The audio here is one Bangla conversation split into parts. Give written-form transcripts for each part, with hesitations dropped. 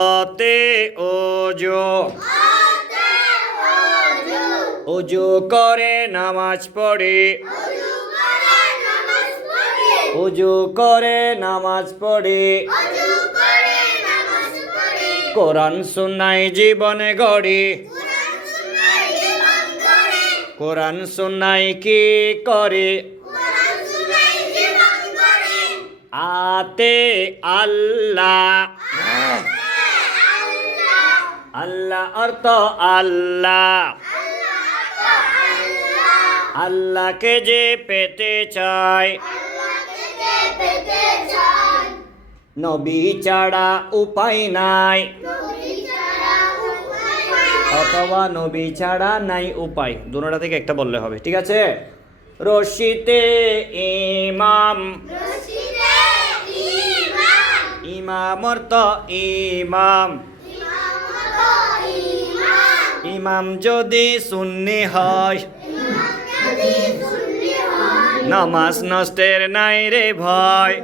হাতে ওযু ওযু করে নামাজ পড়ে ওযু করে নামাজ পড়ে কোরআন সুন্নাহ জীবনে গড়ে কোরআন সুন্নাহ কি করে আতে আল্লাহ আল্লাহ অর্থ আল্লাহ আল্লাহকে যে পেতে চায় নবী ছাড়া উপায় নাই অথবা নবী ছাড়া নাই উপায়, দুটোটা থেকে একটা বললে হবে, ঠিক আছে। রশিতে ইমাম ইমাম অর্থ ইমাম ইমাম যদি সুন্নি হয় নামাজ নষ্টের নাই রে ভয়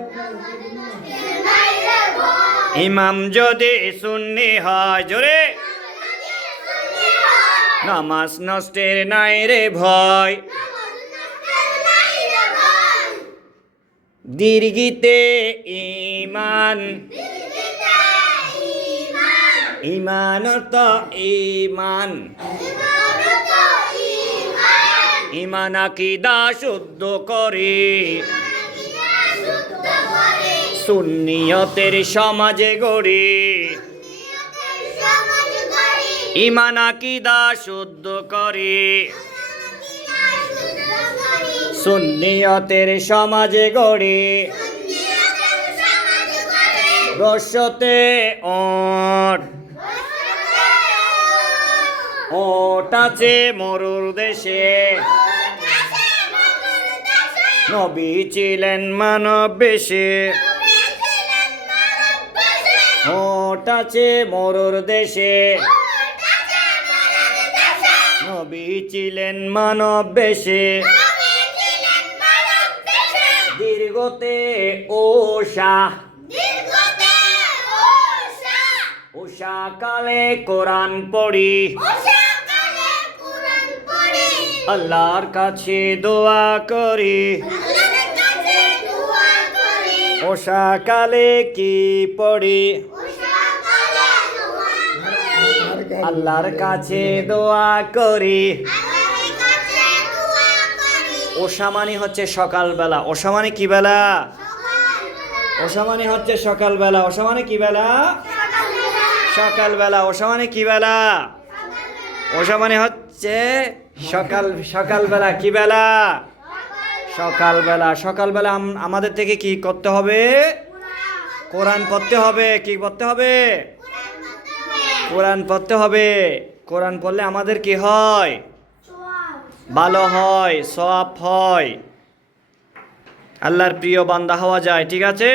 ইমাম যদি সুন্নি হয় জোরে নামাজ নষ্টের নাই রে ভয় দীর্ঘিতে ইমান ইমান অর্থ ইমান ইমান আকীদা শুদ্ধ করে সুন্নিয়তের সমাজে গড়ে ইমান আকীদা শুদ্ধ করে সুন্নিয়তের সমাজে গড়ে রসতে ওট আছে মরুর দেশে নবী ছিলেন মানব বেশে ওট আছে মরুর দেশে নবী ছিলেন মানব বেশে দীর্ঘতে ওষা ওষা কালে কোরআন পড়ি আল্লাহর কাছে দোয়া করি ওষা কালে কি পড়ি আল্লাহর কাছে দোয়া করি ওষা মানে হচ্ছে সকালবেলা ওষা মানে কি বেলা ওষা মানে হচ্ছে সকালবেলা ওষা মানে কি বেলা সকালবেলা ওষা মানে কি বেলা ওষা মানে হচ্ছে সকালবেলা কি বেলা সকালবেলা সকালবেলা আমাদের থেকে কি করতে হবে কোরআন পড়তে হবে কি পড়তে হবে কোরআন পড়তে হবে কোরআন পড়লে আমাদের কি হয় ভালো হয় সওয়াব হয় আল্লাহর প্রিয় বান্দা হওয়া যায় ঠিক আছে।